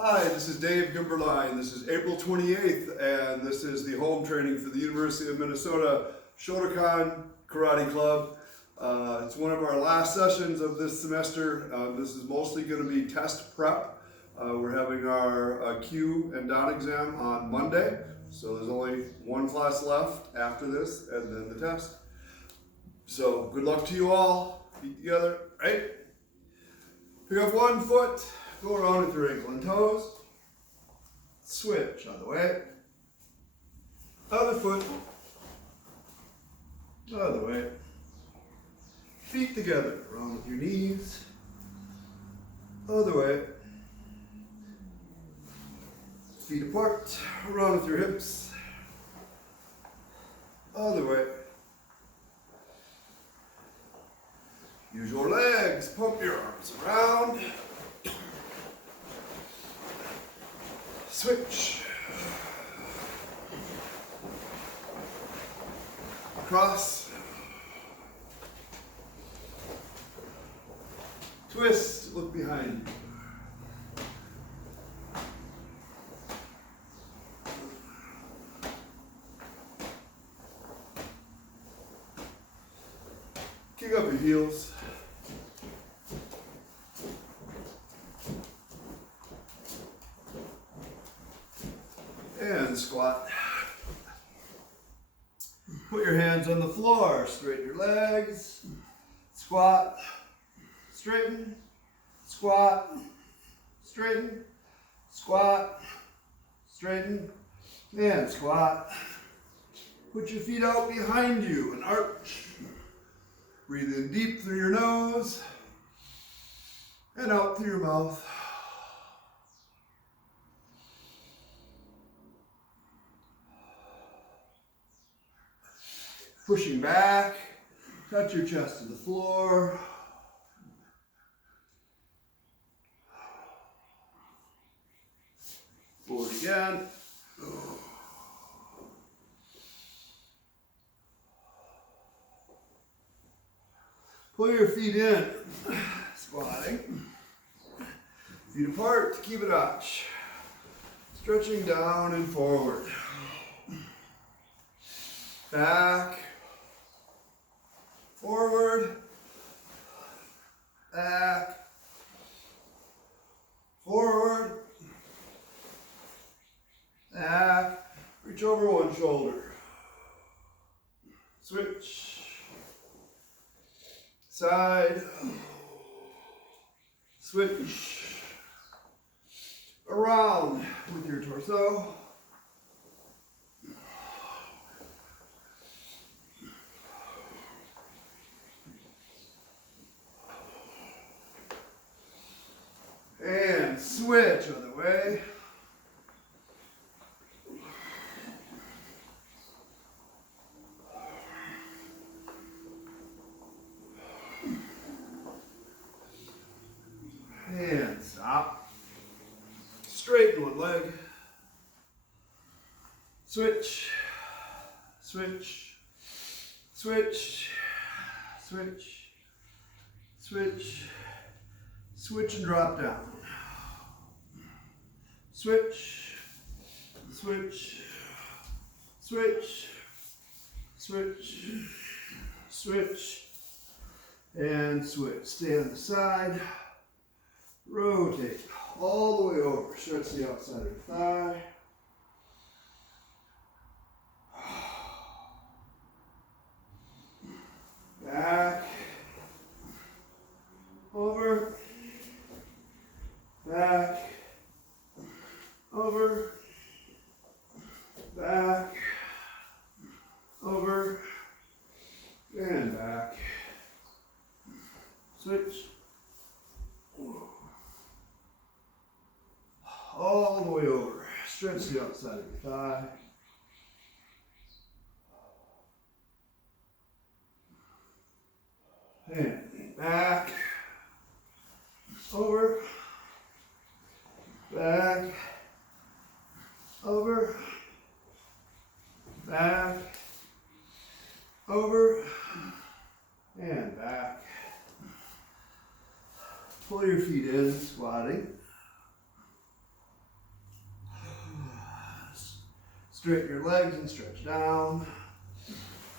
Hi, this is Dave Gimberline. This is April 28th, and this is the home training for the University of Minnesota Shotokan Karate Club. It's one of our last sessions of this semester. This is mostly going to be test prep. We're having our Q and dot exam on Monday, so there's only one class left after this, and then the test. So good luck to you all. Feet together, right? Pick up one foot. Go around with your ankle and toes. Switch, other way. Other foot. Other way. Feet together, around with your knees. Other way. Feet apart, around with your hips. Other way. Use your legs, pump your arms around. Switch. Cross. Twist, look behind you. Kick up your heels. And squat. Put your hands on the floor, straighten your legs, squat, straighten, squat, straighten, squat, straighten, and squat. Put your feet out behind you and arch. Breathe in deep through your nose and out through your mouth. Pushing back, touch your chest to the floor. Forward again. Pull your feet in, squatting. Feet apart, kibadache. Stretching down and forward. Back. Forward, back, forward, back, reach over one shoulder, switch, side, switch, around with your torso. And switch other way. And stop. Straighten one leg. Switch. Switch. Switch. Switch. Switch. Switch and drop down. Switch, switch, switch, switch, switch, and switch. Stay on the side. Rotate all the way over. Stretch the outside of your thigh. Back. Over. Back, over, back, over, and back. Switch. All the way over. Stretch the outside of your thigh. And back, over, back, over, back, over, and back. Pull your feet in, squatting. Straighten your legs and stretch down.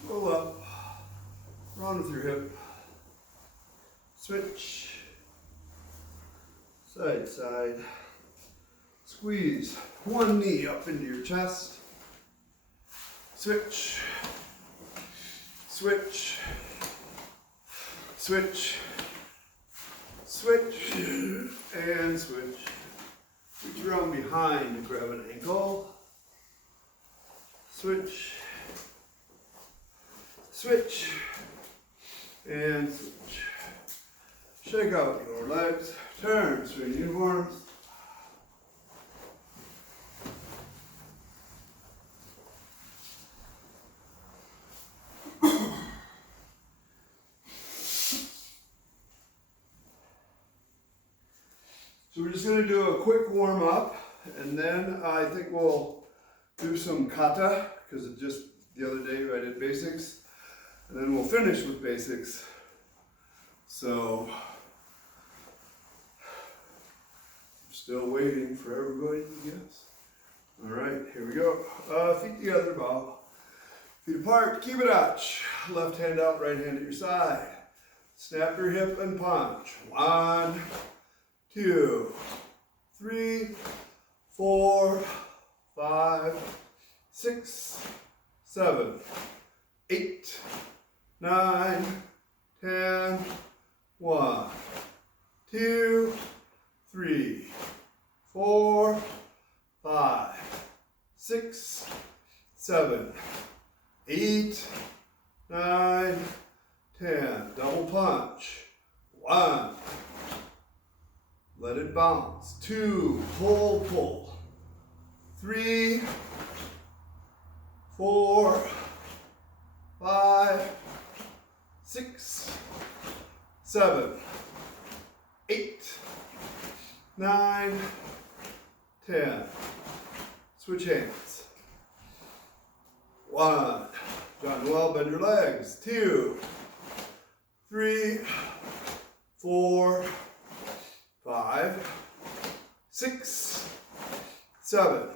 Roll up. Round with your hip. Switch. Side, side. Squeeze one knee up into your chest. Switch. Switch. Switch. Switch. And switch. Reach around behind to grab an ankle. Switch. Switch. And switch. Shake out your legs. Turn, straighten your arms. So we're just going to do a quick warm up, and then I think we'll do some kata, because just the other day I did basics, and then we'll finish with basics. So I'm still waiting for everybody to guess. All right, here we go. Feet together, bow. Feet apart, kibadache. Left hand out, right hand at your side. Snap your hip and punch. 1, 2, 3, 4, 5, 6, 7, 8, 9, 10, 1, 2, 3, 4, 5, 6, 7, 8, 9, 10. Double punch. 1. Let it bounce. 2. Pull, pull. 3, 4, 5, 6, 7, 8, 9, 10. Switch hands. 1. John well, bend your legs. 2, 3, 4, 5, 6, 7,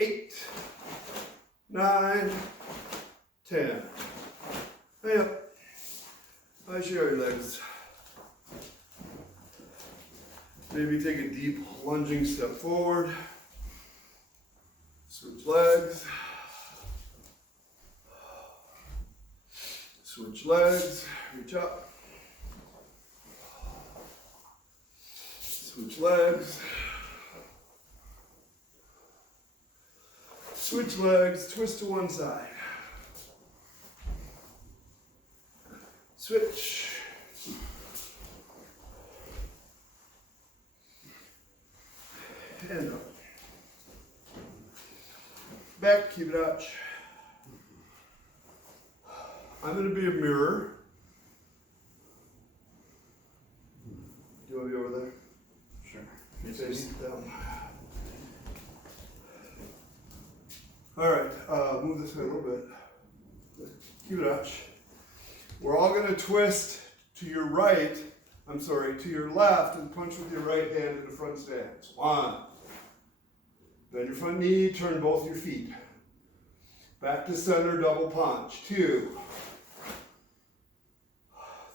8, 9, 10. Hey up. I share your legs. Maybe take a deep lunging step forward. Switch legs. Switch legs. Reach up. Switch legs. Switch legs. Twist to one side. Switch. And up. Back, kibadache. I'm going to be a mirror. Do you want to be over there? Sure. Face down. All right, move this way a little bit. Kibadache. We're all going to twist to your right, to your left, and punch with your right hand in the front stance. 1. Bend your front knee, turn both your feet. Back to center, double punch. 2.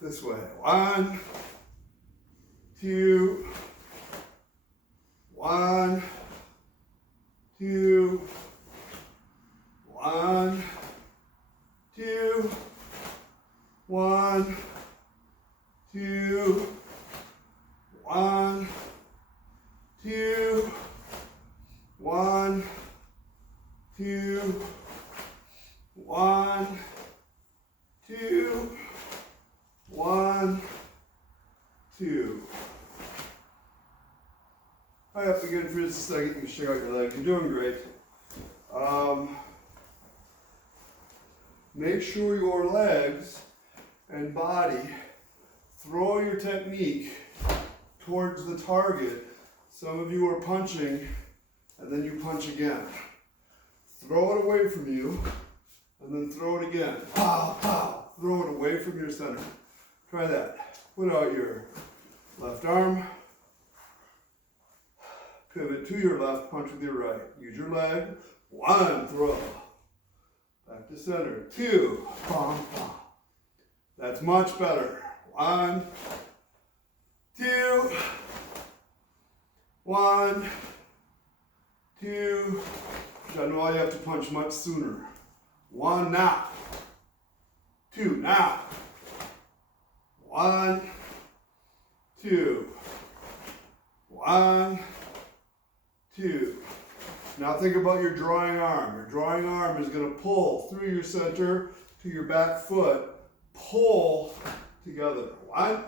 This way. 1, 2, 1, 2, 1, 2, 1, 2, 1, 2, 1, 2, 1, 2, 1, 2. High up again for just a second. You can shake out your leg. You're doing great. Make sure your legs and body throw your technique towards the target. Some of you are punching and then you punch again. Throw it away from you and then throw it again. Pow, pow. Throw it away from your center. Try that. Put out your left arm. Pivot to your left, punch with your right. Use your leg, 1, throw. Back to center. 2, bum, bum. That's much better. 1, 2, 1, 2. I know you have to punch much sooner. 1 now. 2 now. 1, 2. 1, 2. Now think about your drawing arm. Your drawing arm is going to pull through your center to your back foot. Pull together. 1.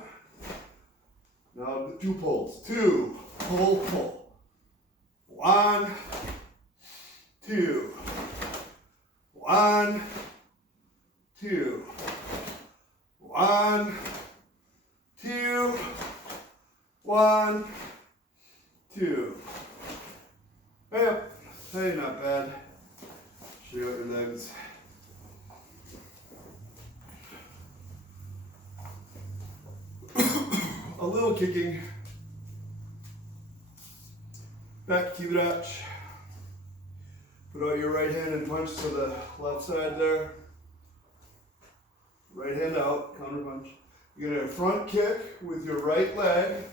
Now the 2 pulls. 2. Pull, pull. 1, 2. 1, 2. 1, 2. 1, 2. Hey up. Hey, not bad. Shake out your legs. A little kicking. Back kibadache. Put out your right hand and punch to the left side there. Right hand out, counter punch. You're gonna front kick with your right leg,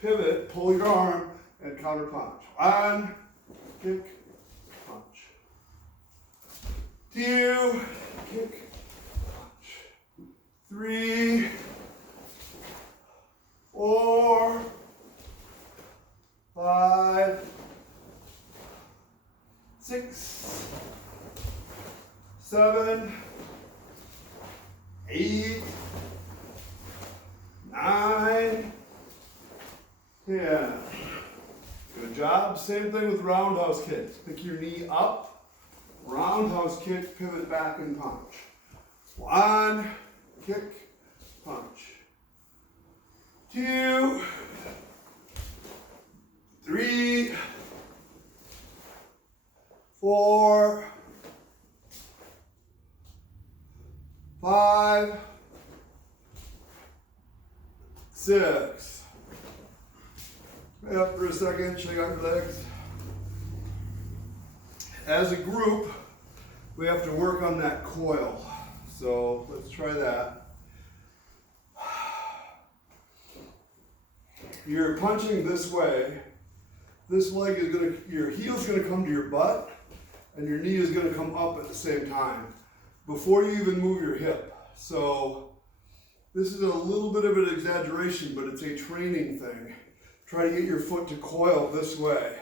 pivot, pull your arm, and counter punch. 1, kick, punch. 2, kick, punch. 3, 4, 5, 6, 7, 8, 9, 10. Good job. Same thing with roundhouse kicks. Pick your knee up, roundhouse kick, pivot back and punch. 1, kick, punch. 2, 3, 4, 5, 6. Stay up for a second, shake out your legs. As a group, we have to work on that coil. So let's try that. You're punching this way. This leg is your heel's gonna come to your butt, and your knee is gonna come up at the same time before you even move your hip. So this is a little bit of an exaggeration, but it's a training thing. Try to get your foot to coil this way.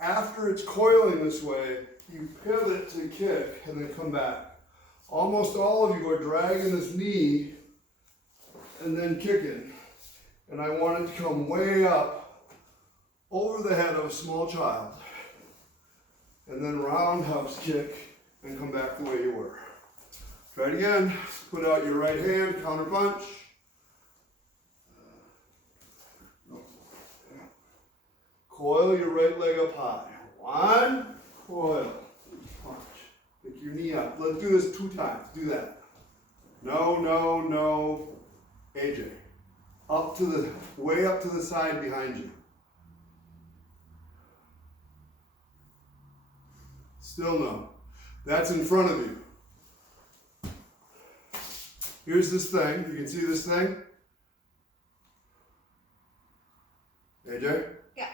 After it's coiling this way, you pivot to kick and then come back. Almost all of you are dragging this knee and then kicking. And I want it to come way up over the head of a small child. And then roundhouse kick and come back the way you were. Try it again. Put out your right hand, counter punch. Coil your right leg up high. 1, coil, punch. Pick your knee up. Let's do this 2 times. Do that. No, no, no. AJ. Up to the, way up to the side behind you. Still no. That's in front of you. Here's this thing. You can see this thing? AJ? Yeah.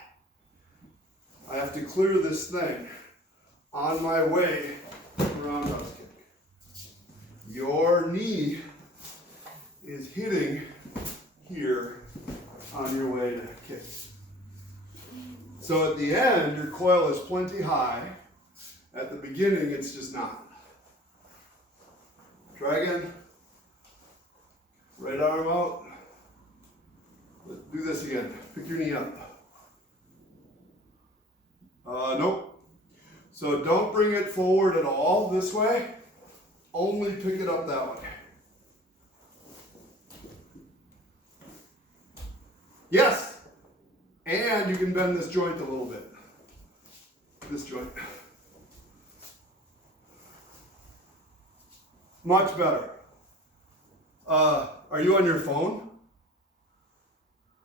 I have to clear this thing on my way to roundhouse kick. Your knee is hitting here on your way to kick. So at the end, your coil is plenty high. At the beginning, it's just not. Try again. Right arm out. Let's do this again. Pick your knee up. Nope. So don't bring it forward at all this way. Only pick it up that way. Yes. And you can bend this joint a little bit. This joint. Much better. Are you on your phone?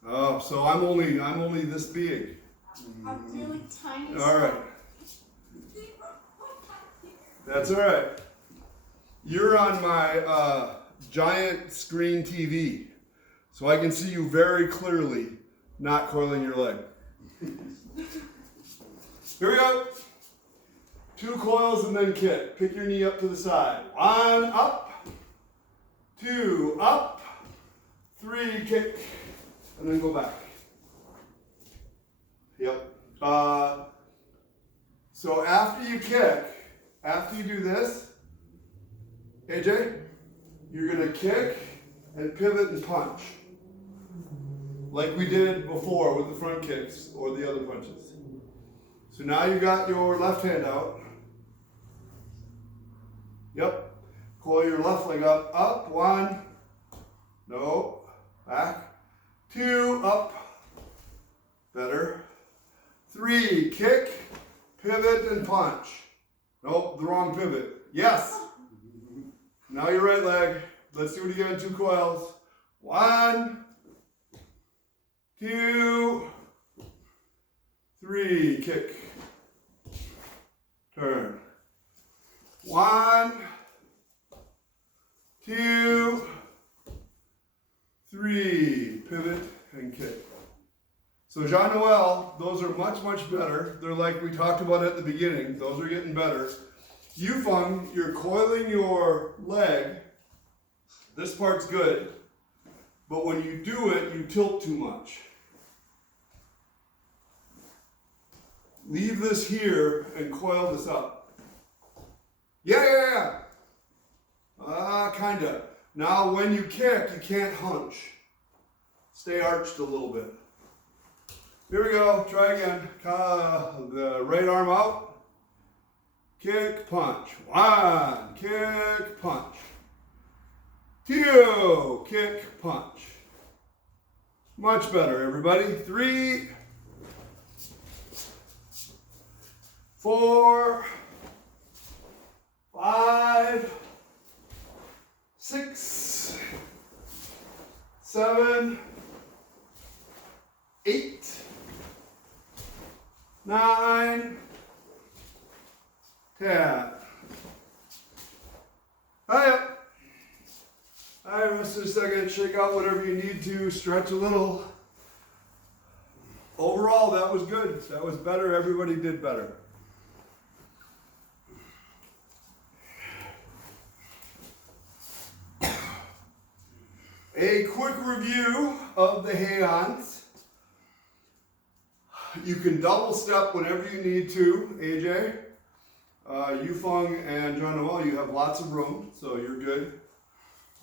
Oh, so I'm only this big. I'm really tiny. All right. That's all right. You're on my giant screen TV, so I can see you very clearly not coiling your leg. Here we go. 2 coils and then kick. Pick your knee up to the side. 1 up, 2 up, 3 kick, and then go back. Yep. So after you kick, after you do this, AJ, you're gonna kick and pivot and punch. Like we did before with the front kicks or the other punches. So now you got your left hand out. Yep. Coil your left leg up. Up. 1. No. Back. 2. Up. Better. 3. Kick. Pivot and punch. Nope. The wrong pivot. Yes. Now your right leg. Let's do it again. 2 coils. 1. 2. 3. Kick. Turn. 1, 2, 3. Pivot and kick. So Jean-Noel, those are much, much better. They're like we talked about at the beginning. Those are getting better. Yufeng, you're coiling your leg. This part's good. But when you do it, you tilt too much. Leave this here and coil this up. Yeah. Kinda. Now when you kick, you can't hunch. Stay arched a little bit. Here we go. Try again. The right arm out. Kick, punch. 1. Kick, punch. 2. Kick, punch. Much better, everybody. 3. 4. 5, 6, 7, 8, 9, 10. Alright, rest in a second, shake out whatever you need to, stretch a little. Overall, that was good. That was better. Everybody did better. A quick review of the Heians. You can double step whenever you need to, AJ. Yufeng and Jean-Noel, you have lots of room, so you're good.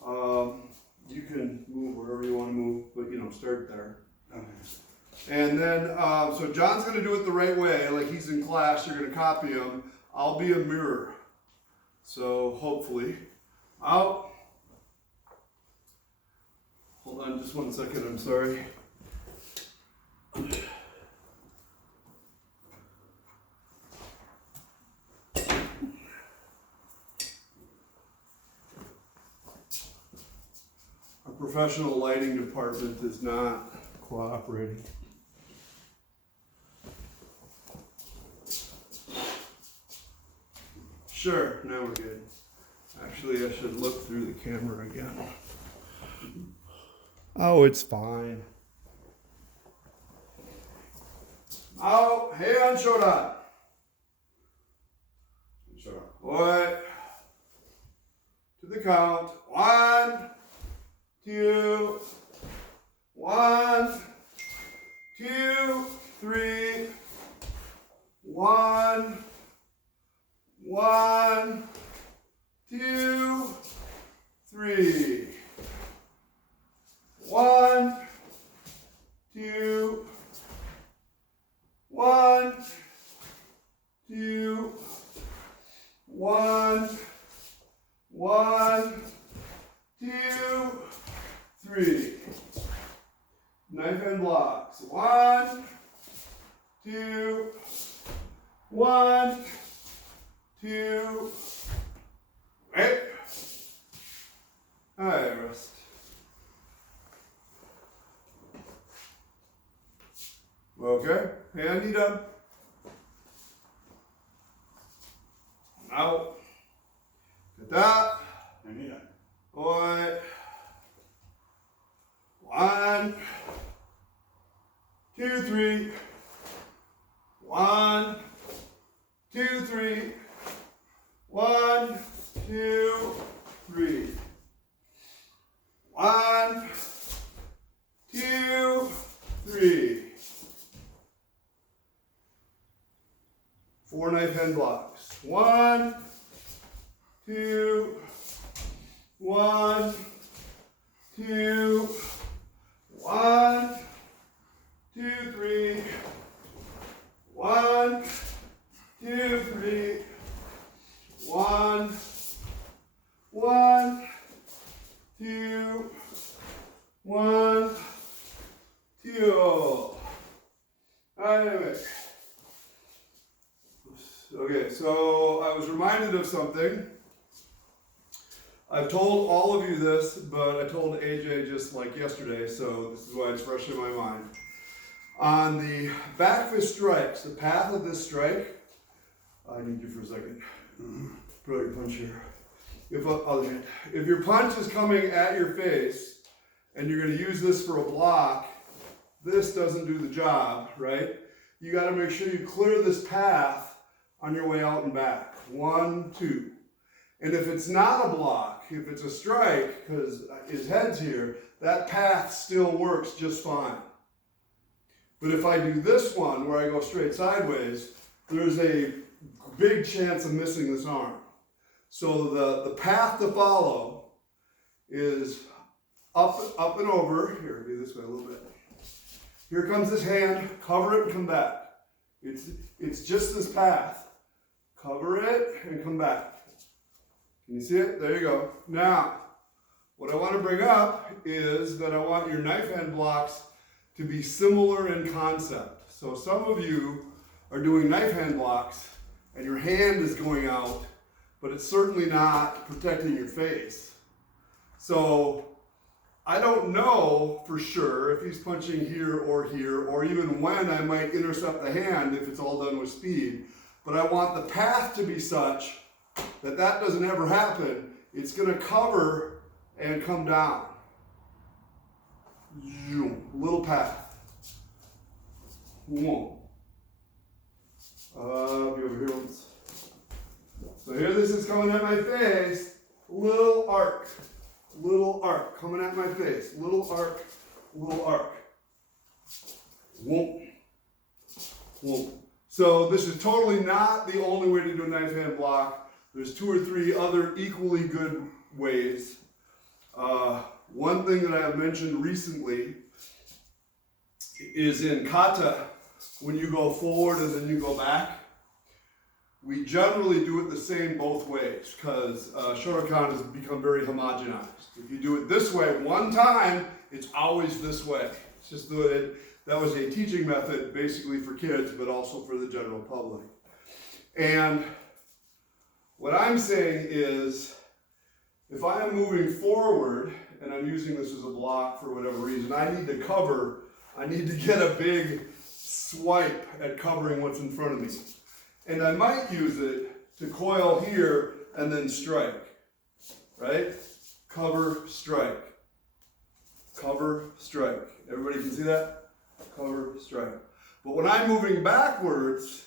You can move wherever you want to move, but start there. Okay. And then, so John's going to do it the right way, like he's in class, you're going to copy him. I'll be a mirror. So hopefully. Out. Hold on just 1 second, I'm sorry. Our professional lighting department is not cooperating. Sure, now we're good. Actually, I should look through the camera again. Oh, it's fine. Now, Heian Shodan. What? To the count. 1, 2, 1, 2, 3. 1, 1, 2, 3. 1, 2, 1, 2, 1, 1, 2, 3. Knife and blocks. 1, 2, 1, 2. Right. All right, rest. Okay, and Nidan. Out. Kata. Nidan. Oi. 1, 2, 3. 1, 2, 3. 1, 2, 3. 1, 2, 3. 4 knife hand blocks. 1, 2, 1, 2, 1, 2, 3. 1, 2, 3. 1, 1, 2, 1, 2. Anyway. Okay, so I was reminded of something. I've told all of you this, but I told AJ just like yesterday, so this is why it's fresh in my mind. On the back fist strikes, the path of this strike, I need you for a second. Put out your punch here. If your punch is coming at your face and you're going to use this for a block, this doesn't do the job, right? You got to make sure you clear this path on your way out and back. 1, 2. And if it's not a block, if it's a strike, because his head's here, that path still works just fine. But if I do this one, where I go straight sideways, there's a big chance of missing this arm. So the path to follow is up and over. Here, do this way a little bit. Here comes this hand, cover it and come back. It's just this path. Cover it and come back. Can you see it? There you go. Now, what I want to bring up is that I want your knife hand blocks to be similar in concept. So some of you are doing knife hand blocks and your hand is going out, but it's certainly not protecting your face. So I don't know for sure if he's punching here, or even when I might intercept the hand if it's all done with speed. But I want the path to be such that that doesn't ever happen. It's going to cover and come down. Little path. Whoa. Be over here once. So here this is coming at my face. Little arc. Little arc coming at my face. Little arc. Little arc. Whoa. Whoa. So this is totally not the only way to do a knife hand block. There's 2 or 3 other equally good ways. One thing that I have mentioned recently is in Kata, when you go forward and then you go back, we generally do it the same both ways because Shotokan has become very homogenized. If you do it this way one time, it's always this way. It's just that was a teaching method basically for kids, but also for the general public. And what I'm saying is, if I am moving forward and I'm using this as a block for whatever reason, I need to cover, I need to get a big swipe at covering what's in front of me. And I might use it to coil here and then strike, right? Cover, strike. Cover, strike. Everybody can see that? Cover, strike. But when I'm moving backwards,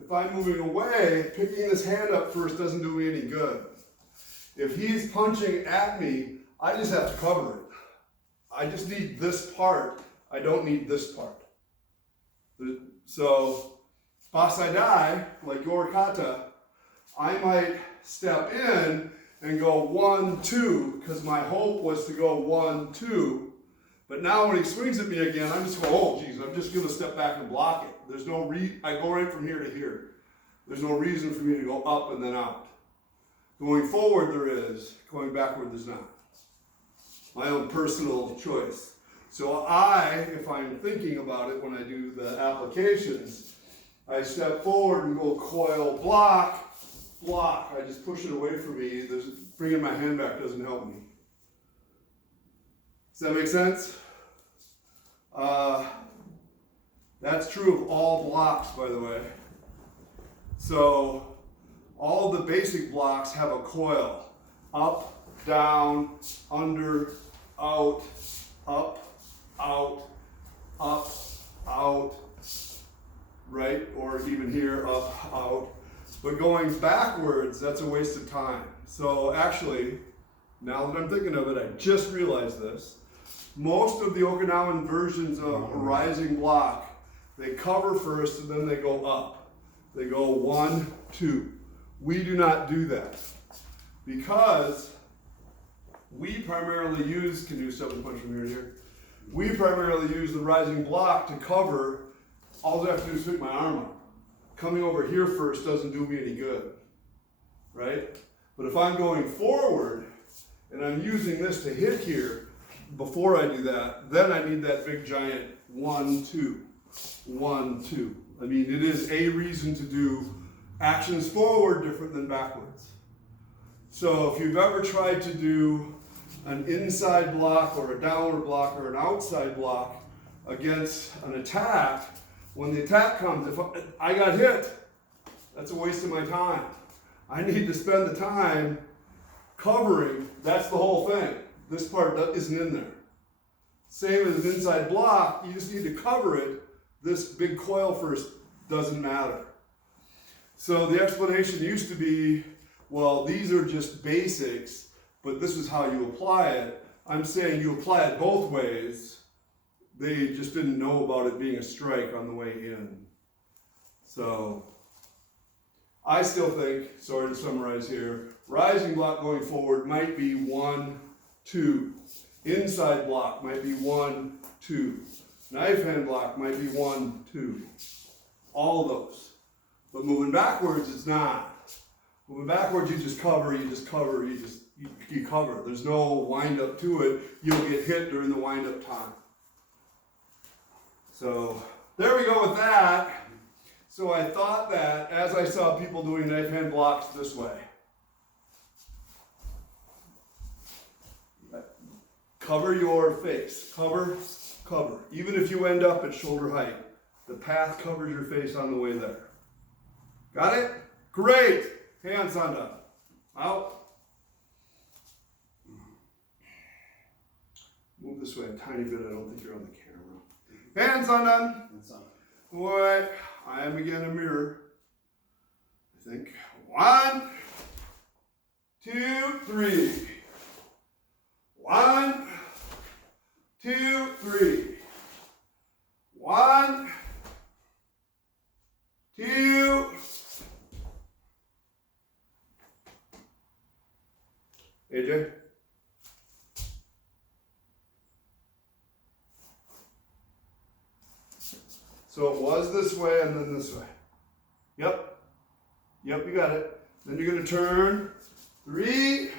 if I'm moving away, picking this hand up first doesn't do me any good. If he's punching at me, I just have to cover it. I just need this part. I don't need this part. So, Bassai, like your Kata, I might step in and go 1, 2, because my hope was to go 1, 2. But now when he swings at me again, I'm just going, oh geez, I'm just going to step back and block it. There's no I go right from here to here. There's no reason for me to go up and then out. Going forward there is, going backward there's not. My own personal choice. So if I'm thinking about it when I do the applications, I step forward and go coil, block, block. I just push it away from me. Bringing my hand back doesn't help me. Does that make sense? That's true of all blocks, by the way. So all the basic blocks have a coil. Up, down, under, out, up, out, up, out, right? Or even here, up, out. But going backwards, that's a waste of time. So actually, now that I'm thinking of it, I just realized this. Most of the Okinawan versions of a rising block, they cover first and then they go up. They go 1, 2. We do not do that because we primarily use, can you 7-punch from here to here? We primarily use the rising block to cover. All I have to do is pick my arm up. Coming over here first doesn't do me any good, right? But if I'm going forward and I'm using this to hit here, before I do that, then I need that big giant 1, 2, 1, 2. I mean, it is a reason to do actions forward different than backwards. So if you've ever tried to do an inside block or a downward block or an outside block against an attack, when the attack comes, if I got hit, that's a waste of my time. I need to spend the time covering, that's the whole thing. This part isn't in there. Same as an inside block, you just need to cover it. This big coil first doesn't matter. So the explanation used to be, well, these are just basics, but this is how you apply it. I'm saying you apply it both ways. They just didn't know about it being a strike on the way in. So I still think, sorry to summarize here, rising block going forward might be 1, 2. Inside block might be 1, 2. Knife hand block might be 1, 2. All of those. But moving backwards, it's not. Moving backwards, you just cover, you cover. There's no wind up to it. You'll get hit during the wind up time. So there we go with that. So I thought that as I saw people doing knife hand blocks this way, cover your face, cover, cover. Even if you end up at shoulder height, the path covers your face on the way there. Got it? Great. Hands Sandan. Out. Move this way a tiny bit. I don't think you're on the camera. Hands Sandan. Boy, I am again a mirror. I think. 1, 2, 3. 1, 2, 3. 1, 2. AJ? So it was this way and then this way. Yep. Yep, you got it. Then you're going to turn 3.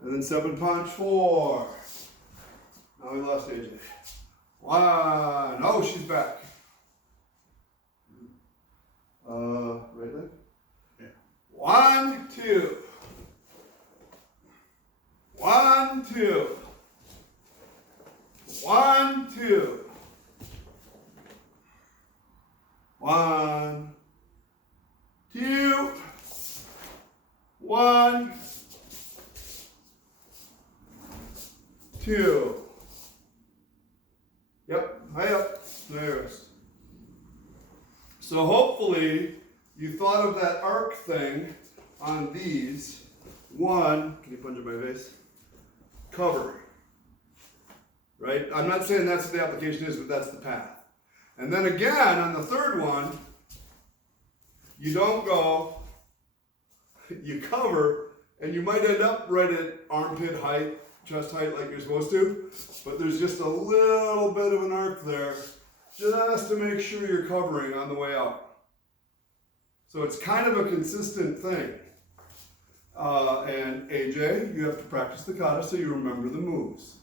And then 7-punch 4. Now we lost AJ. 1. Oh, she's back. Right leg? Yeah. 1, 2. 1, 2. 1, 2. 1, 2. 1, 2. Yep, high up. There it is. So hopefully you thought of that arc thing on these. 1, can you punch in my face? Cover. Right? I'm not saying that's what the application is, but that's the path. And then again, on the third one, you don't go, you cover, and you might end up right at armpit height, chest height like you're supposed to, but there's just a little bit of an arc there, just to make sure you're covering on the way out. So it's kind of a consistent thing. And AJ, you have to practice the kata so you remember the moves.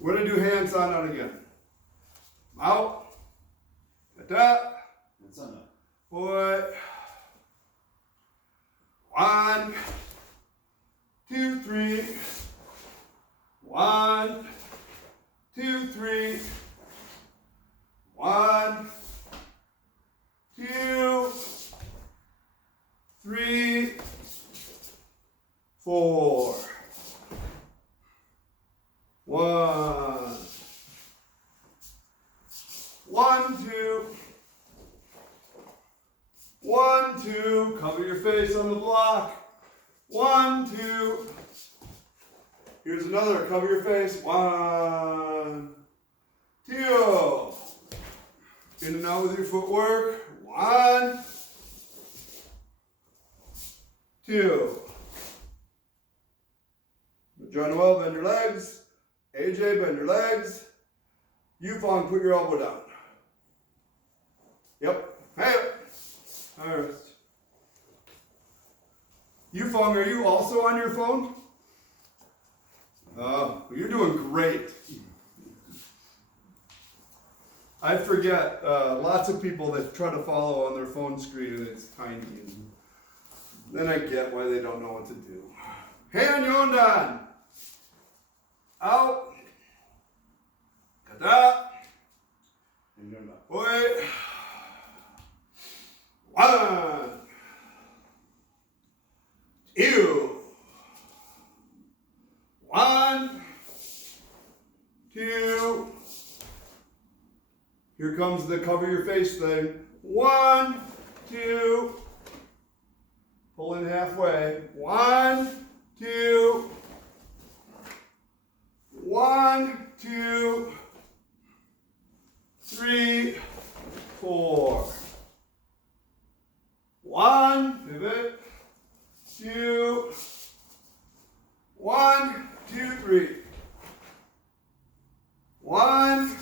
We're going to do hand Sandan again. Out. Kata. And Sandan. Boy. 1, 2, 3. 1, 2, 3. 1, Here's another. Cover your face. 1, 2. In and out with your footwork. 1, 2. John Noel, bend your legs. AJ, bend your legs. Yufong, put your elbow down. Yep. Hey. All right. Yufong, are you also on your phone? You're doing great. I forget, lots of people that try to follow on their phone screen and it's tiny. And then I get why they don't know what to do. Heian, Yondan. Out. Kata. Wait. 1, 2. 1, 2. Here comes the cover your face thing. 1, 2. Pull in halfway. 1, 2. 1, 2, 3, 4. 1, pivot. 2. 1, 2, 3. 1,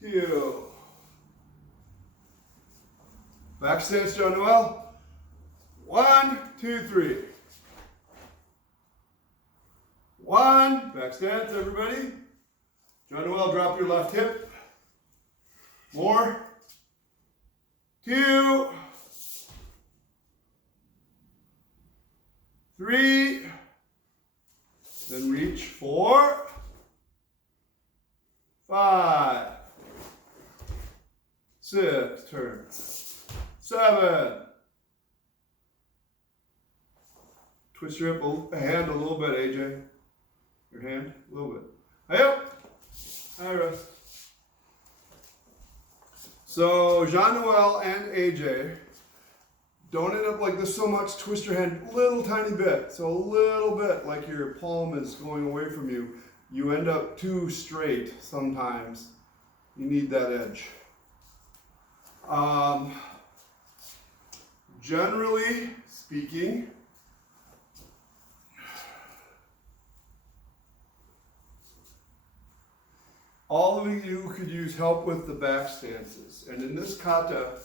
2. Back stance, John Noel. 1, 2, 3. 1, back stance, everybody. John Noel, drop your left hip. More. 2, 3. Then reach. 4, 5, 6, turn. 7. Twist your hand a little bit, AJ. Your hand, a little bit. Hey up. Hi, rest. So, Jean-Noel and AJ, don't end up like this so much. Twist your hand a little tiny bit. So a little bit, like your palm is going away from you. You end up too straight sometimes. You need that edge. Generally speaking, all of you could use help with the back stances. And in this kata,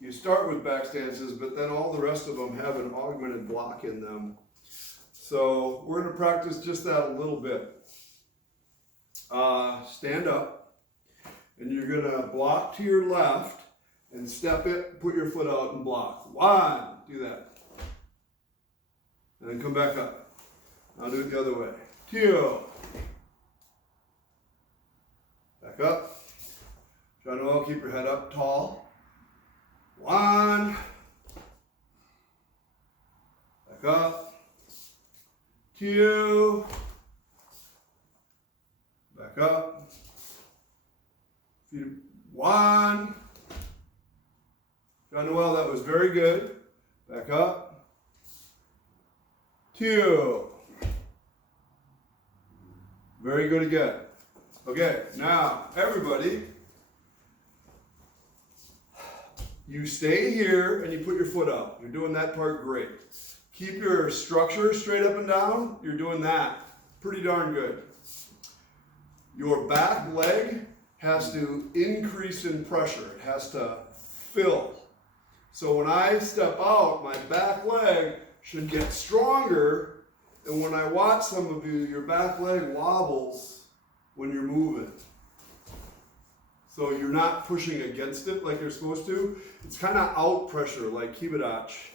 you start with back stances, but then all the rest of them have an augmented block in them. So we're going to practice just that a little bit. Stand up, and you're going to block to your left, and step it, put your foot out and block. 1, do that. And then come back up. Now do it the other way. 2. Back up. Try to keep your head up tall. 1. Back up. 2. Back up. 1. John Noel, that was very good. Back up. 2. Very good again. Okay, now everybody, you stay here and you put your foot up. You're doing that part great. Keep your structure straight up and down. You're doing that pretty darn good. Your back leg has to increase in pressure. It has to fill. So when I step out, my back leg should get stronger. And when I watch some of you, your back leg wobbles when you're moving. So you're not pushing against it like you're supposed to. It's kind of out pressure like kibadache,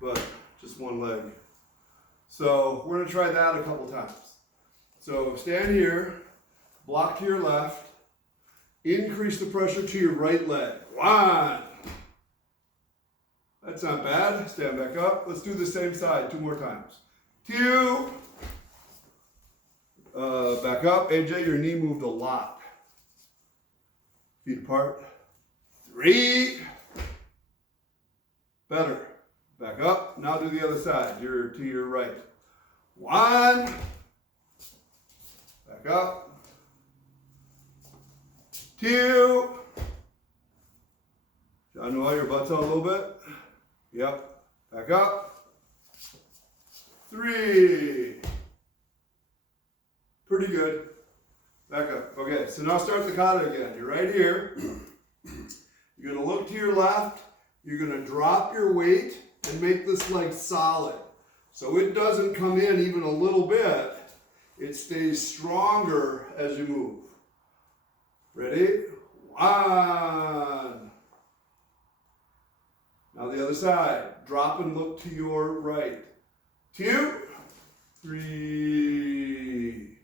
but just one leg. So we're going to try that a couple times. So stand here, block to your left, increase the pressure to your right leg. 1. That's not bad. Stand back up. Let's do the same side 2 more times. 2. Back up. AJ, your knee moved a lot. Feet apart. 3. Better. Back up. Now do the other side. You're to your right. 1. Back up. 2. John, while your butt's out a little bit. Yep. Back up. 3. Pretty good. Back up. Okay, so now start the kata again. You're right here. You're going to look to your left. You're going to drop your weight and make this leg solid. So it doesn't come in even a little bit. It stays stronger as you move. Ready? 1. Now the other side. Drop and look to your right. 2, 3.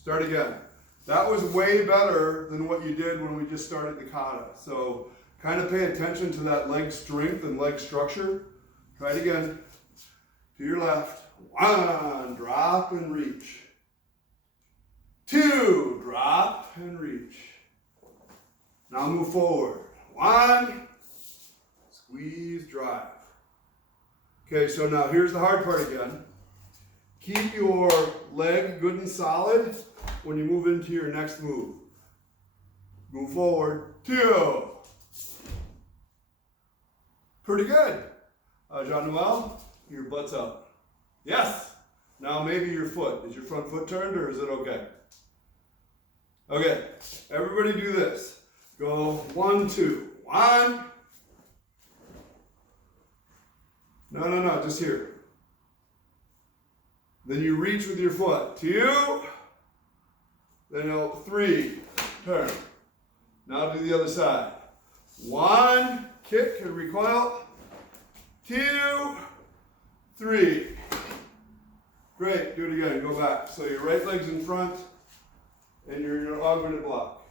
Start again. That was way better than what you did when we just started the kata. So kind of pay attention to that leg strength and leg structure. Try it again. To your left. 1, drop and reach. 2, drop and reach. Now move forward. 1, squeeze, drive. Okay, so now here's the hard part again. Keep your leg good and solid when you move into your next move. Move forward. 2. Pretty good. Jean-Noel, your butt's up. Yes. Now maybe your foot. Is your front foot turned or is it okay? Okay. Everybody do this. Go 1, 2. 1. No. Just here. Then you reach with your foot. 2. Then 3. Turn. Now do the other side. 1. Kick and recoil. 2, 3. Great. Do it again. Go back. So your right leg's in front and you're in your augmented block.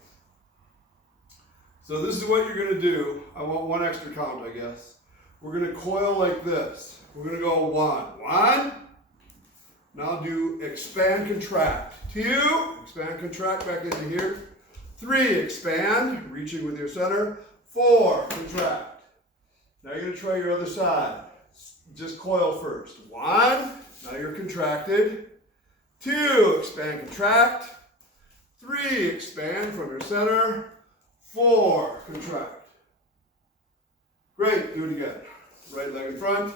So this is what you're going to do. I want one extra count, I guess. We're going to coil like this. We're going to go 1. 1. Now do expand, contract. 2. Expand, contract back into here. 3. Expand, reaching with your center. 4. Contract. Now you're going to try your other side. Just coil first. 1. Now you're contracted. 2. Expand, contract. 3. Expand from your center. 4. Contract. Great. Do it again. Right leg in front.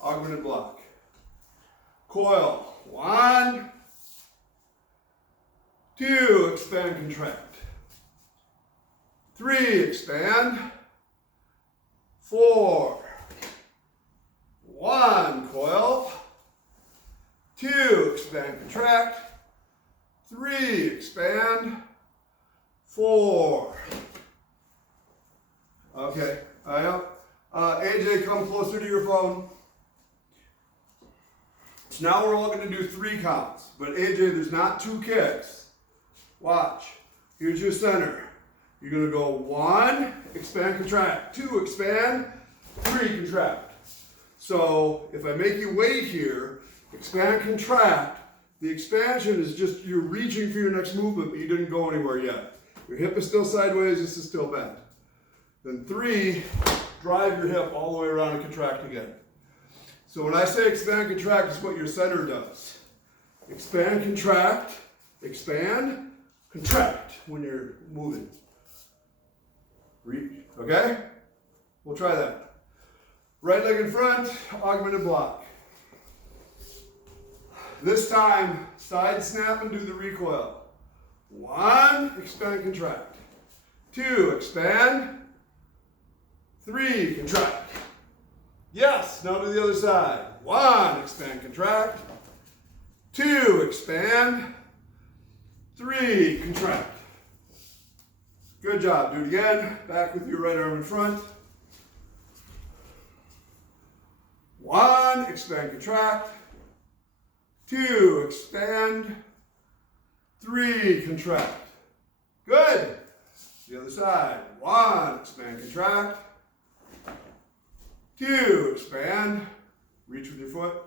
Augmented block. Coil. 1. 2. Expand, contract. 3. Expand. 4. 1. Coil. 2. Expand, contract. 3. Expand. 4. Okay. AJ, come closer to your phone. So now we're all going to do 3 counts. But AJ, there's not 2 kicks. Watch. Here's your center. You're going to go 1, expand, contract. 2, expand. 3, contract. So if I make you wait here, expand, contract, the expansion is just you're reaching for your next movement, but you didn't go anywhere yet. Your hip is still sideways, this is still bent. Then 3, drive your hip all the way around and contract again. So when I say expand, contract, it's what your center does. Expand, contract, expand, contract when you're moving. Reach, okay? We'll try that. Right leg in front, augmented block. This time, side snap and do the recoil. 1, expand, contract. 2, expand. 3, contract. Yes, now do the other side. 1, expand, contract. 2, expand. 3, contract. Good job. Do it again. Back with your right arm in front. 1, expand, contract. 2, expand. 3, contract. Good. The other side. 1, expand, contract. 2, expand. Reach with your foot.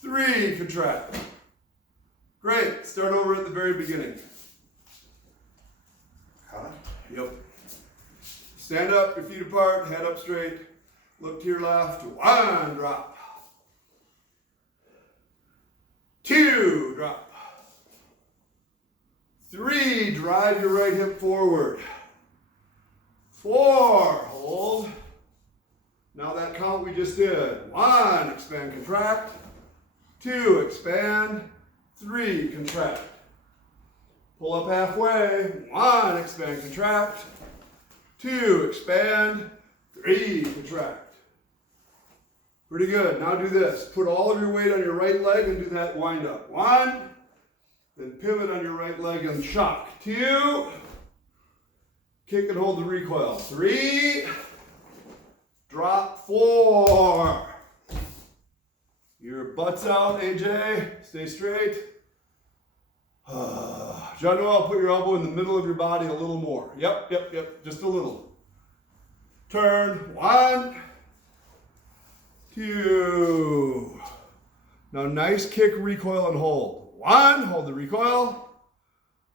3, contract. Great. Start over at the very beginning. Kata? Yep. Stand up, your feet apart, head up straight. Look to your left. 1, drop. drive your right hip forward. 4, hold. Now that count we just did. 1, expand, contract. 2, expand. 3, contract. Pull up halfway. 1, expand, contract. 2, expand. 3, contract. Pretty good. Now do this. Put all of your weight on your right leg and do that wind up. 1, then pivot on your right leg and shock. 2, kick and hold the recoil. 3, drop. 4. Your butt's out, AJ. Stay straight. Jean-Noel, put your elbow in the middle of your body a little more. Yep. Just a little. Turn. 1, 2. Now nice kick, recoil, and hold. 1, hold the recoil.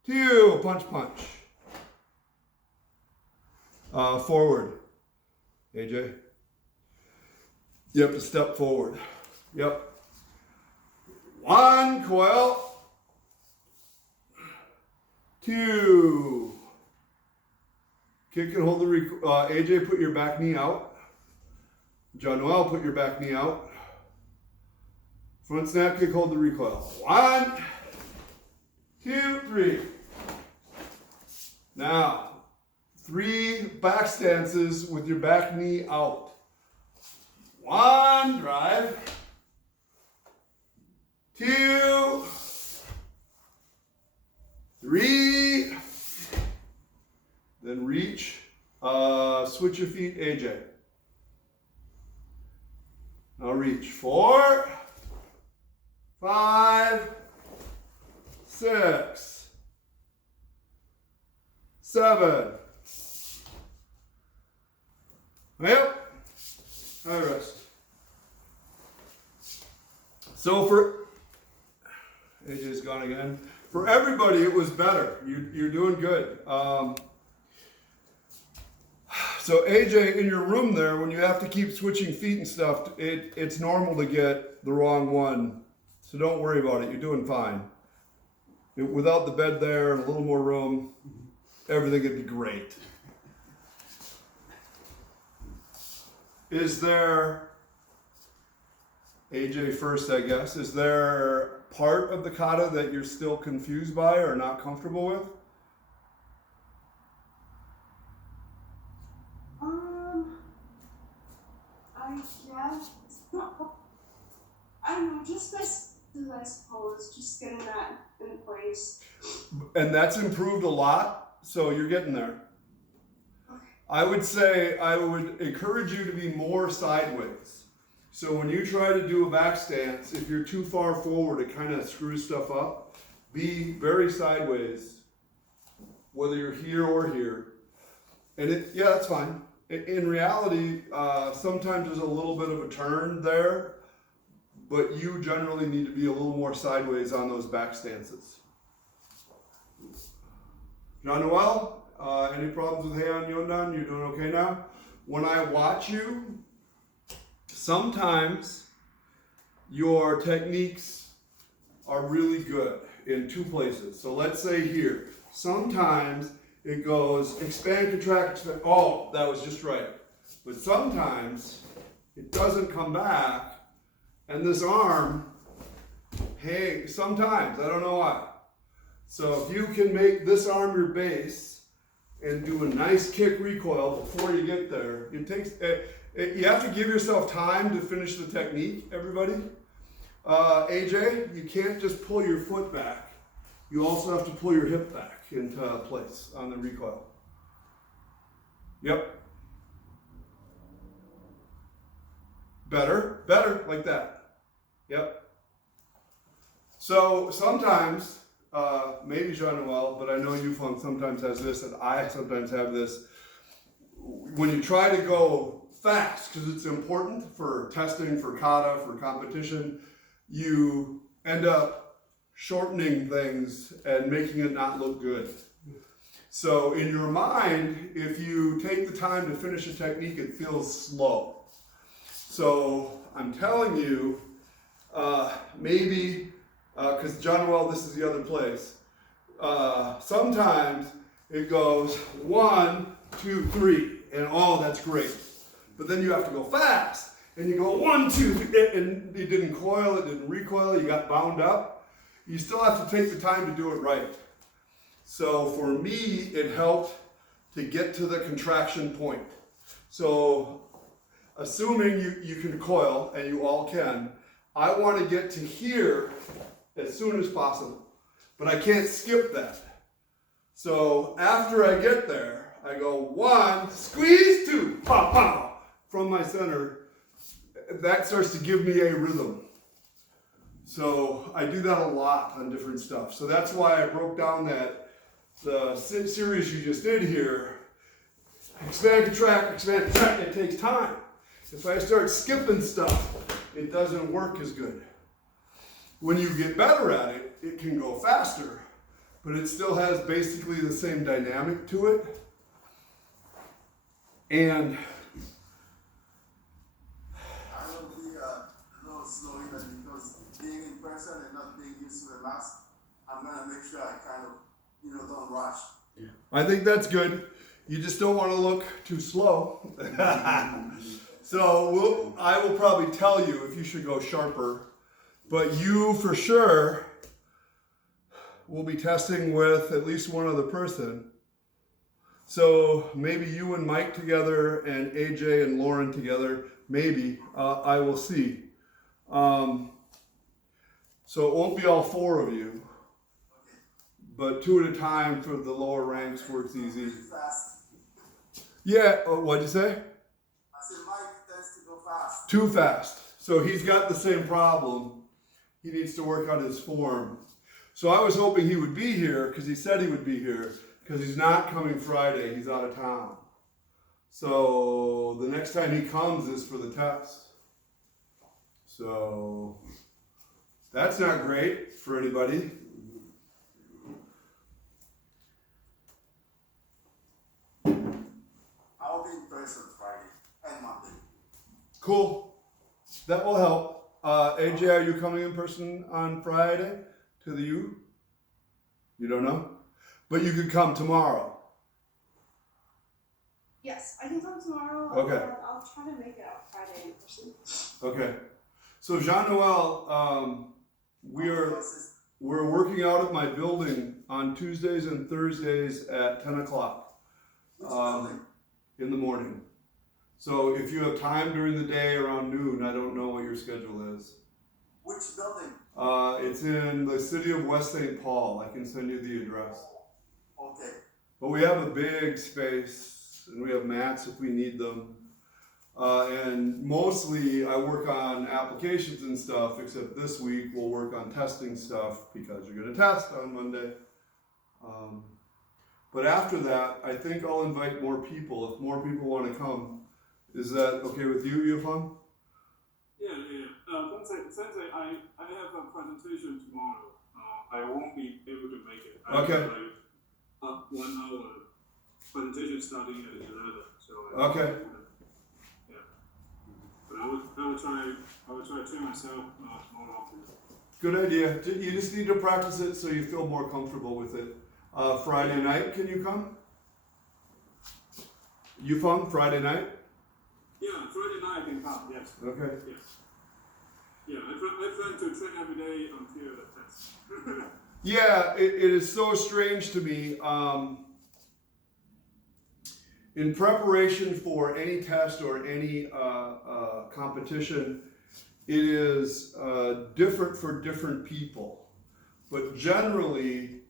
2, punch. Forward. AJ. You have to step forward. Yep. 1, coil. 2. Kick and hold the AJ, put your back knee out. Jean-Noel, put your back knee out. Front snap kick, hold the recoil. 1, 2, 3. Now, 3 back stances with your back knee out. 1, drive. 2, 3, then reach, switch your feet, AJ. Now reach. 4, 5, 6, 7. Yep. All right, rest. So for AJ's gone again. For everybody, it was better. You're doing good. So AJ, in your room there, when you have to keep switching feet and stuff, it's normal to get the wrong one. So don't worry about it. You're doing fine. Without the bed there and a little more room, everything would be great. Is there, AJ first, I guess, is there part of the kata that you're still confused by or not comfortable with? I guess, I don't know, just I suppose, just getting that in place. And that's improved a lot, so you're getting there. Okay. I would encourage you to be more sideways. So when you try to do a back stance, if you're too far forward, it kind of screws stuff up. Be very sideways, whether you're here or here. And that's fine. In reality, sometimes there's a little bit of a turn there, but you generally need to be a little more sideways on those back stances. Jean-Noel, any problems with Heian, Yondan? You're doing okay now? When I watch you, sometimes your techniques are really good in 2 places. So let's say here, sometimes it goes expand, contract, expand. Oh, that was just right. But sometimes it doesn't come back, and this arm, hey, sometimes, I don't know why. So if you can make this arm your base and do a nice kick recoil before you get there, it takes, you have to give yourself time to finish the technique, everybody. AJ, you can't just pull your foot back. You also have to pull your hip back into place on the recoil. Yep. Better, like that. Yep. So sometimes, maybe Jean-Noel, but I know Yufeng sometimes has this, and I sometimes have this. When you try to go fast, because it's important for testing, for kata, for competition, you end up shortening things and making it not look good. So in your mind, if you take the time to finish a technique, it feels slow. So I'm telling you, maybe, because Jean-Noel, this is the other place. Sometimes it goes 1, 2, 3, and oh, that's great. But then you have to go fast, and you go 1, 2, 3, and it didn't coil, it didn't recoil, you got bound up. You still have to take the time to do it right. So for me, it helped to get to the contraction point. So assuming you can coil, and you all can, I want to get to here as soon as possible. But I can't skip that. So after I get there, I go 1, squeeze, 2, pow, pow, from my center. That starts to give me a rhythm. So I do that a lot on different stuff. So that's why I broke down the series you just did here. Expand, contract, it takes time. If I start skipping stuff, it doesn't work as good. When you get better at it, it can go faster, but it still has basically the same dynamic to it. And I will be a little slow even because being in person and not being used to the mask, I'm gonna make sure I kind of, don't rush. I think that's good. You just don't want to look too slow. So I will probably tell you if you should go sharper, but you for sure will be testing with at least one other person. So maybe you and Mike together and AJ and Lauren together, maybe, I will see. So it won't be all 4 of you, but 2 at a time for the lower ranks works easy. Fast. Yeah, what'd you say? I said Mike tends to go fast. Too fast. So he's got the same problem. He needs to work on his form. So I was hoping he would be here because he said he would be here because he's not coming Friday. He's out of town. So the next time he comes is for the test. So that's not great for anybody. I'll be in person Friday and Monday. Cool. That will help. AJ, are you coming in person on Friday to the U? You don't know? But you could come tomorrow. Yes, I can come tomorrow. Okay. I'll try to make it out Friday in person. Okay. So Jean-Noel, we're working out at my building on Tuesdays and Thursdays at 10 o'clock Which building? in the morning. So if you have time during the day around noon, I don't know what your schedule is. Which building? It's in the city of West St. Paul. I can send you the address. Okay. But we have a big space and we have mats if we need them. And mostly I work on applications and stuff, except this week we'll work on testing stuff because you're going to test on Monday. But after that, I think I'll invite more people if more people want to come. Is that okay with you, Yufeng? Yeah. Sensei, I have a presentation tomorrow. I won't be able to make it. I Okay. have a 1 hour presentation starting at 11. So Okay. Yeah. But I will try to train myself more often. Good idea. You just need to practice it so you feel more comfortable with it. Friday night, can you come? Yufeng, Friday night? Yeah, Friday night I can come, yes. Okay. Yes. Yeah, I plan to train every day until the test. Yeah, it is so strange to me. In preparation for any test or any competition, it is different for different people. But generally,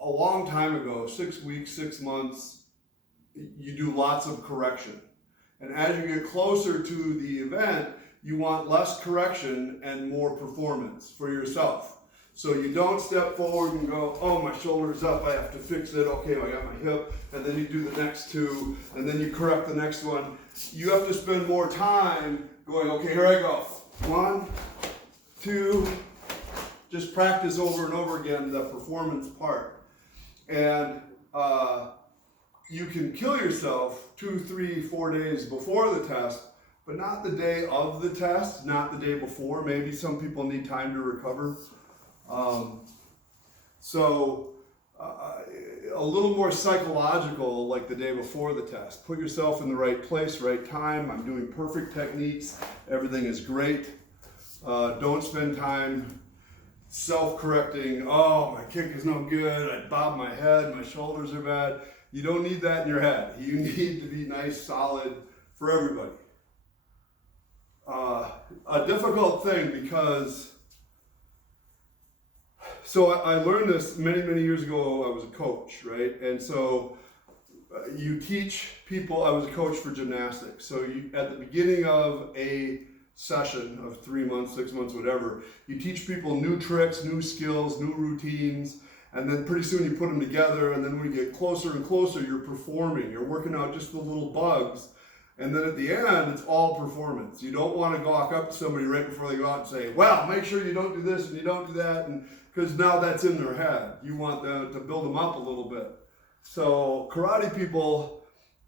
a long time ago, 6 weeks, 6 months, you do lots of correction. And as you get closer to the event, you want less correction and more performance for yourself. So you don't step forward and go, oh, my shoulder's up, I have to fix it, okay, I got my hip, and then you do the next 2, and then you correct the next one. You have to spend more time going, okay, here I go. 1, 2, just practice over and over again the performance part. And you can kill yourself 2, 3, 4 days before the test, but not the day of the test, not the day before. Maybe some people need time to recover. So a little more psychological, like the day before the test. Put yourself in the right place, right time. I'm doing perfect techniques. Everything is great. Don't spend time self-correcting. Oh, my kick is no good. I bob my head. My shoulders are bad. You don't need that in your head. You need to be nice, solid for everybody. A difficult thing because, so I learned this many, many years ago. I was a coach, right? And so you teach people, I was a coach for gymnastics. So you, at the beginning of a session of 3 months, 6 months, whatever, you teach people new tricks, new skills, new routines, and then pretty soon you put them together, and then when you get closer and closer, you're performing. You're working out just the little bugs. And then at the end, it's all performance. You don't want to gawk up to somebody right before they go out and say, well, make sure you don't do this and you don't do that, and because now that's in their head. You want them to build them up a little bit. So karate people,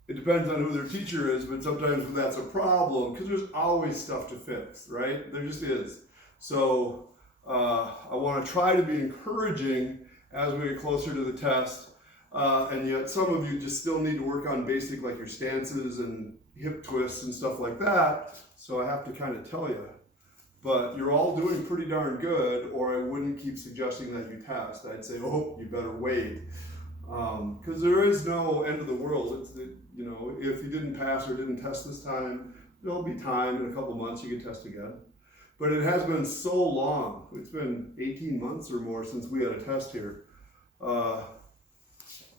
it depends on who their teacher is, but sometimes that's a problem because there's always stuff to fix, right? There just is. So I want to try to be encouraging as we get closer to the test. And yet some of you just still need to work on basic, like your stances and hip twists and stuff like that. So I have to kind of tell you. But you're all doing pretty darn good, or I wouldn't keep suggesting that you test. I'd say, oh, you better wait. Because there is no end of the world. You know, if you didn't pass or didn't test this time, there'll be time in a couple months you can test again. But it has been so long. It's been 18 months or more since we had a test here.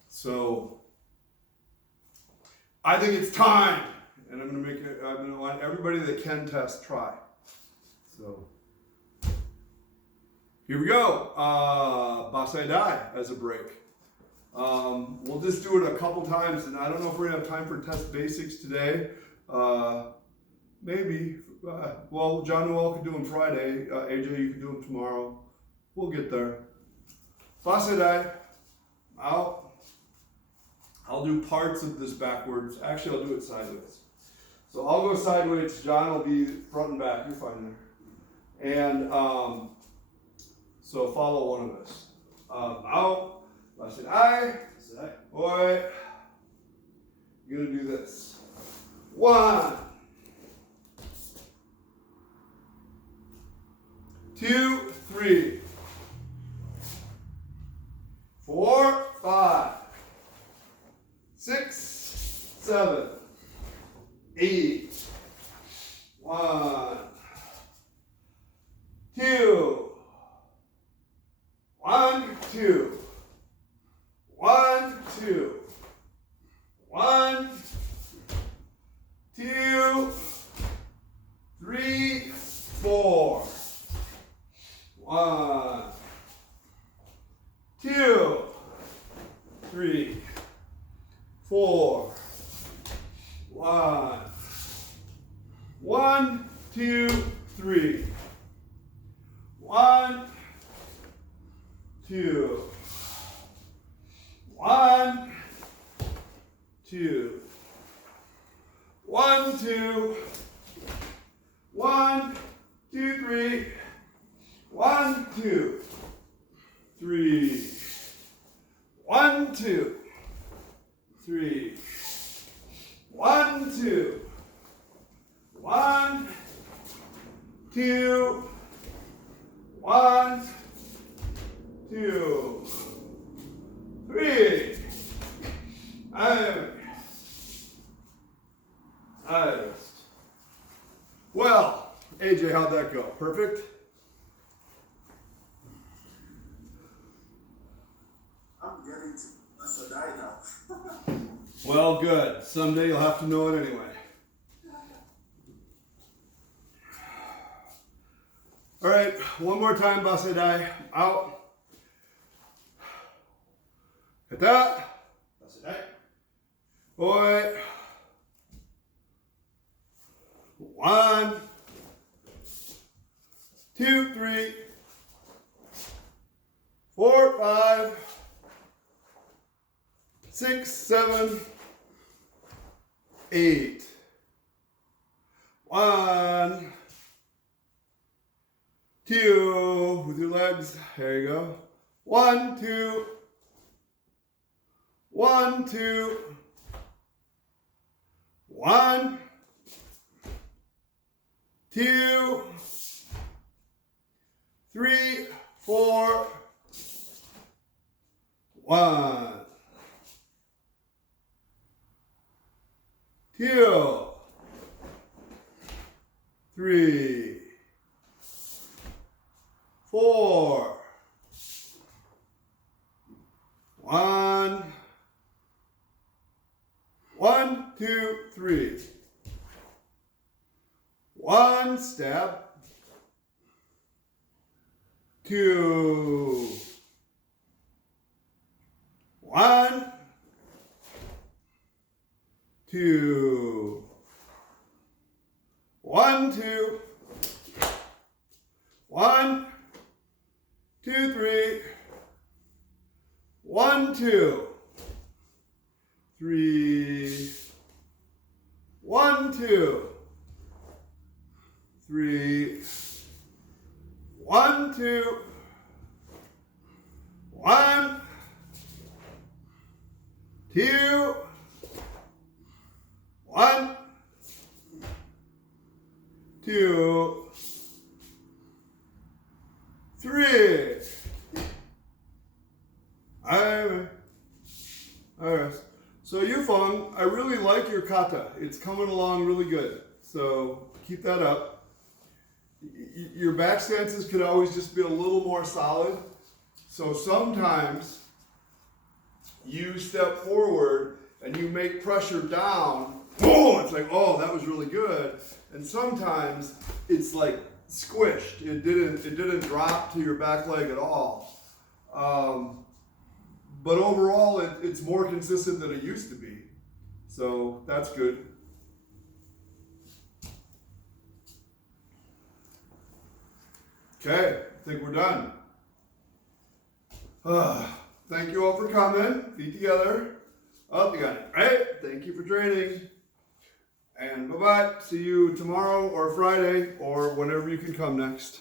So I think it's time, and I'm going to want everybody that can test try. So here we go. Bassai as a break. We'll just do it a couple times, and I don't know if we're going to have time for test basics today. Maybe. Well, John Noel could do them Friday. AJ, you can do them tomorrow. We'll get there. Bassai out. I'll do parts of this backwards. Actually, I'll do it sideways. So I'll go sideways. John will be front and back. You're fine there. And so follow one of us. Out. Bassai. Boy. You're going to do this. 1, 2, 3, 4, 5, 6, 7, 8. 1, 2. 1, 2. 1, 2. 1, 2, 3, 4. 1, 2, 3, 4. 1, 1, 2, 3. 1, 2. 1, 2. 1, 2. 1, 2, 3. 1, 2, 3. 1, 2, 3. 1, 2. 1, 2. 1, 2, 3. Well, AJ, how'd that go? Perfect? I'm getting to Bassai now. Well, good. Someday you'll have to know it anyway. All right, one more time, Bassai. Out. Kata. Bassai. Boy. 1, 2, 3, 4, 5, 6, 7, 8. 1, 2, with your legs. There you go. 1, 2, 1, 2, 1, 2, 3, 4, 1, 2, 3, 4, 1, 1, 2, 3. 1 step, 2, 1, 2, 1, 2, 1, 2, 3, 1, 2, 3, 1, 2, 3, 1, 2, 1, 2, 1, 2, 3. All right. So Yufeng, I really like your kata. It's coming along really good. So keep that up. Your back stances could always just be a little more solid. So sometimes you step forward and you make pressure down. Oh, it's like, oh, that was really good. And sometimes it's like squished. It didn't drop to your back leg at all. But overall, it's more consistent than it used to be. So that's good. Okay, I think we're done. Thank you all for coming. Feet together. Up, you got it. Right? Thank you for training. And bye-bye. See you tomorrow or Friday or whenever you can come next.